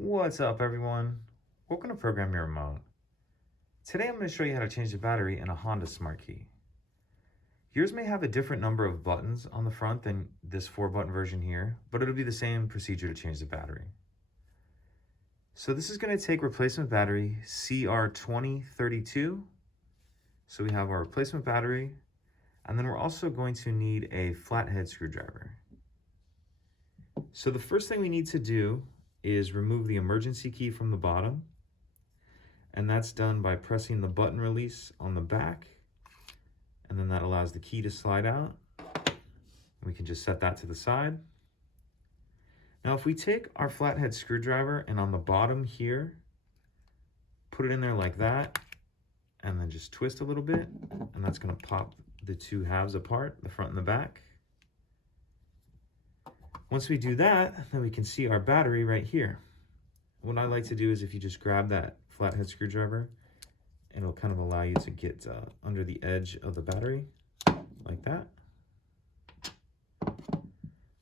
What's up, everyone? Welcome to Program Your Remote. Today I'm going to show you how to change the battery in a Honda Smart Key. Yours may have a different number of buttons on the front than this 4-button version here, but it'll be the same procedure to change the battery. So this is going to take replacement battery CR2032. So we have our replacement battery, and then we're also going to need a flathead screwdriver. So the first thing we need to do is remove the emergency key from the bottom, and that's done by pressing the button release on the back, and then that allows the key to slide out. We can just set that to the side. Now if we take our flathead screwdriver and on the bottom here, put it in there like that, and then just twist a little bit, and that's going to pop the two halves apart, the front and the back. Once we do that, then we can see our battery right here. What I like to do is if you just grab that flathead screwdriver, it'll kind of allow you to get under the edge of the battery, like that.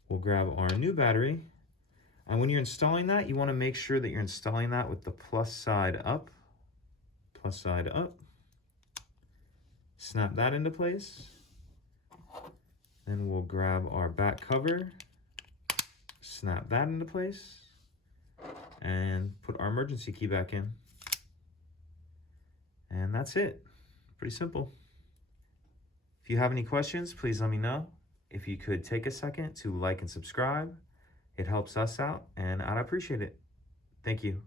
We'll grab our new battery, and when you're installing that, you want to make sure that you're installing that with the plus side up. Plus side up. Snap that into place. Then we'll grab our back cover, snap that into place, and put our emergency key back in. And that's it. Pretty simple. If you have any questions, please let me know. If you could take a second to like and subscribe, it helps us out, and I'd appreciate it. Thank you.